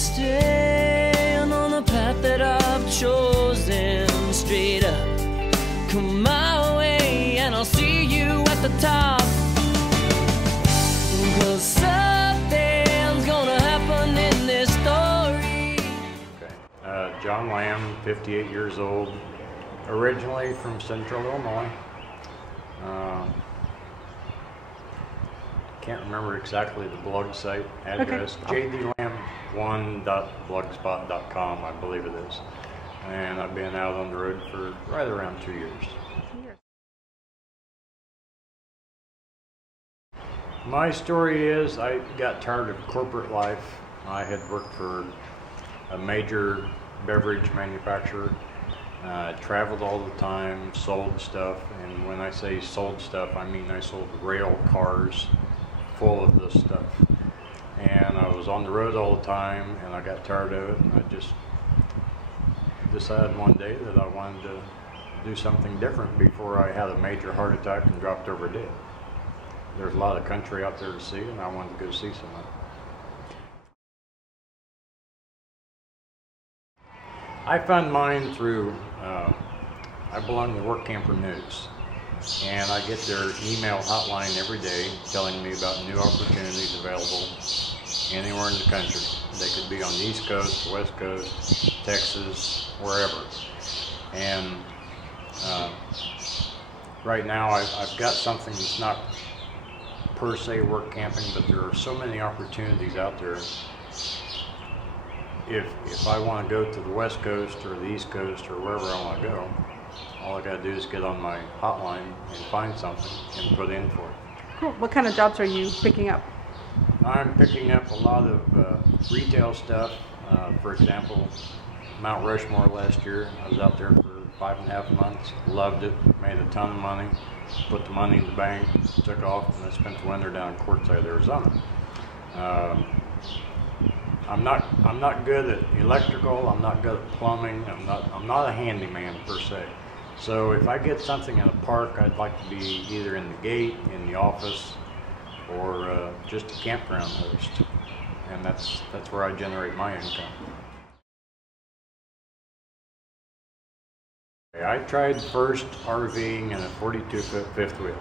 Staying on the path that I've chosen, straight up, come my way, and I'll see you at the top. 'Cause something's gonna happen in this story. Okay. John Lamb, 58 years old, originally from Central Illinois. Can't remember exactly the blog site address. Okay. jdlamb1.blogspot.com, I believe it is. And I've been out on the road for right around 2 years. My story is I got tired of corporate life. I had worked for a major beverage manufacturer, traveled all the time, sold stuff, and when I say sold stuff, I mean I sold rail cars full of this stuff. And I was on the road all the time, and I got tired of it, and I just decided one day that I wanted to do something different before I had a major heart attack and dropped over dead. There's a lot of country out there to see, and I wanted to go see some of it. I found mine through, I belong to Work Camper News, and I get their email hotline every day telling me about new opportunities available anywhere in the country. They could be on the East Coast, the West Coast, Texas, wherever. And right now I've got something that's not per se work camping, but there are so many opportunities out there. If I want to go to the West Coast or the East Coast or wherever I want to go, all I got to do is get on my hotline and find something and put in for it. Cool. What kind of jobs are you picking up? I'm picking up a lot of retail stuff. For example, Mount Rushmore last year, I was out there for 5.5 months, loved it, made a ton of money, put the money in the bank, took off, and I spent the winter down in Quartzsite, Arizona. I'm not good at electrical. I'm not good at plumbing. I'm not a handyman per se. So if I get something in a park, I'd like to be either in the gate, in the office, or just a campground host, and that's where I generate my income. I tried first RVing in a 42-foot fifth wheel.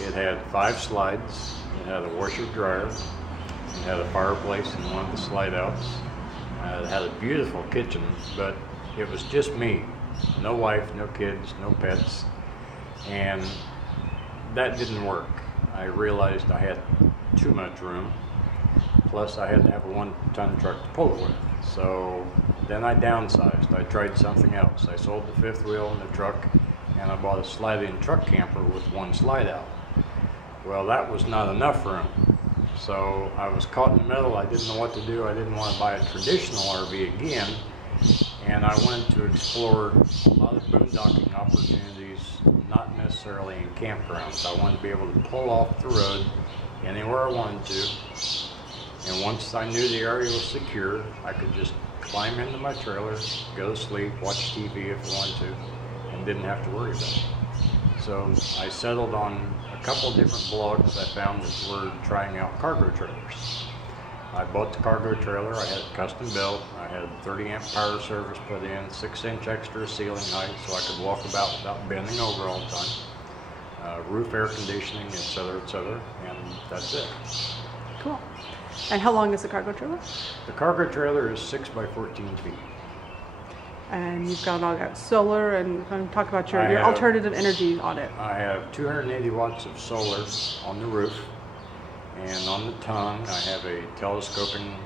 It had 5 slides. It had a washer dryer. It had a fireplace in one of the slide outs. It had a beautiful kitchen, but it was just me. No wife, no kids, no pets, and that didn't work. I realized I had too much room, plus I had to have a 1-ton truck to pull it with. So then I downsized. I tried something else. I sold the fifth wheel and the truck, and I bought a slide-in truck camper with 1 slide out. Well, that was not enough room. So I was caught in the middle. I didn't know what to do. I didn't want to buy a traditional RV again, and I wanted to explore a lot of boondocking opportunities, not necessarily in campgrounds. I wanted to be able to pull off the road anywhere I wanted to, and once I knew the area was secure, I could just climb into my trailer, go to sleep, watch TV if I wanted to, and didn't have to worry about it. So I settled on a couple of different blogs I found that were trying out cargo trailers. I bought the cargo trailer. I had it custom built. I had 30-amp power service put in, 6-inch extra ceiling height so I could walk about without bending over all the time, roof air conditioning, etc., and that's it. Cool. And how long is the cargo trailer? The cargo trailer is 6 by 14 feet. And you've got all that solar, and talk about your alternative energy on it. I have 280 watts of solar on the roof, and on the tongue I have a telescoping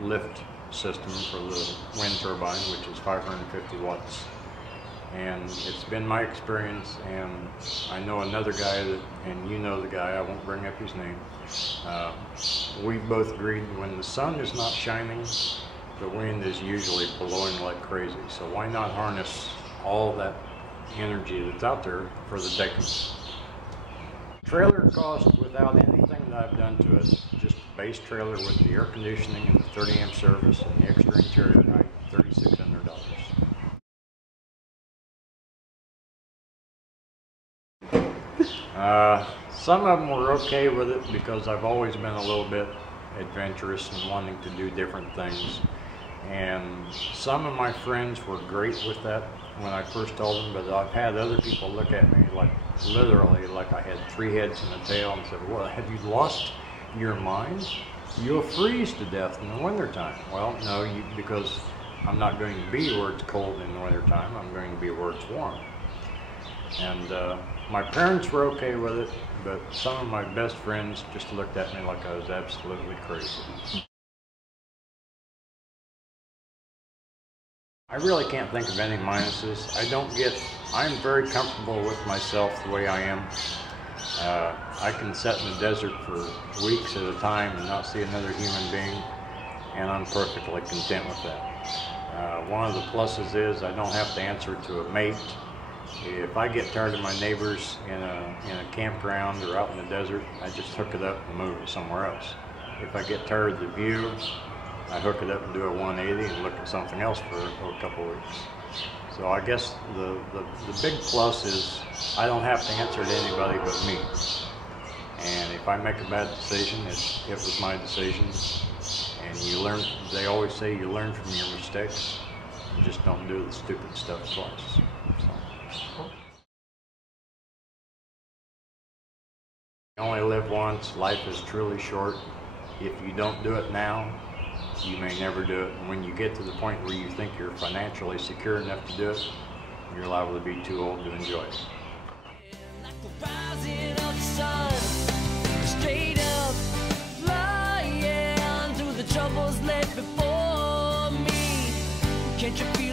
lift system for the wind turbine, which is 550 watts. And it's been my experience, and I know another guy that, and you know the guy, I won't bring up his name. We both agreed when the sun is not shining, the wind is usually blowing like crazy. So why not harness all that energy that's out there for the decking? Trailer cost without anything that I've done to it, just a base trailer with the air conditioning and the 30-amp service and the extra interior height, $3,600. Some of them were okay with it because I've always been a little bit adventurous and wanting to do different things. And some of my friends were great with that when I first told them, but I've had other people look at me like literally like I had 3 heads and a tail and said, well, have you lost your mind? You'll freeze to death in the wintertime. Well, no, because I'm not going to be where it's cold in the wintertime. I'm going to be where it's warm. And my parents were okay with it, but some of my best friends just looked at me like I was absolutely crazy. I really can't think of any minuses. I'm very comfortable with myself the way I am. I can sit in the desert for weeks at a time and not see another human being, and I'm perfectly content with that. One of the pluses is I don't have to answer to a mate. If I get tired of my neighbors in a campground or out in the desert, I just hook it up and move it somewhere else. If I get tired of the view, I hook it up and do a 180 and look at something else for a couple of weeks. So I guess the big plus is I don't have to answer to anybody but me. And if I make a bad decision, it was my decision. And you learn, they always say you learn from your mistakes. You just don't do the stupid stuff twice. So. You only live once, life is truly short. If you don't do it now, you may never do it. And when you get to the point where you think you're financially secure enough to do it, you're liable to be too old to enjoy it. Like the rising of the sun, straight up, flying through the troubles laid before me. Can't you feel